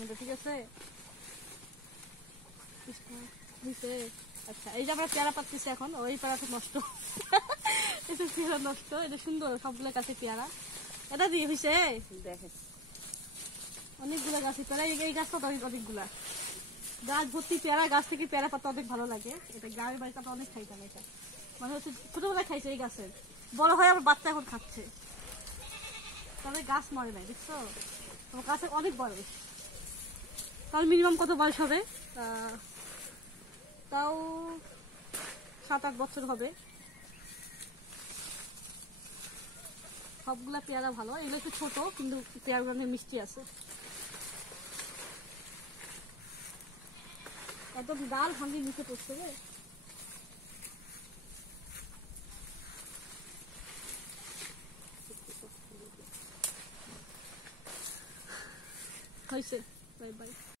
কিন্তু ঠিক আছে। আচ্ছা এই যে আমরা পেয়ারা পাচ্ছি এখন, ওই পেয়ারাটা নষ্ট। এটা পেয়ারা নষ্ট, এটা সুন্দর সবগুলো গাছে পেয়ারা। এটা দিয়ে হয়েছে দেখে অনেকগুলো গাছে পেয়ারা। এই গাছটা অনেকগুলা গাছ ভর্তি পেয়ারা, গাছ থেকে পেয়ারা পাতা অনেক ভালো লাগে। এটা গ্রামের বাড়িতে আমরা অনেক খাইতাম। এটা মানে হচ্ছে ছোটবেলায় খাইছে এই গাছের, বড় হয়ে আমার বাচ্চা এখন খাচ্ছে। তবে গাছ মরে নাই, দেখছো তোমার গাছের অনেক বয়স। তাহলে মিনিমাম কত বয়স হবে? তাও 7-8 বছর হবে। সবগুলা পেয়ারা ভালো, এগুলো একটু ছোট কিন্তু পেয়ারাগুলো অনেক মিষ্টি আছে। একদম ডাল ভাঙি নিচে পড়ছে রে। হয়েছে, বাই বাই।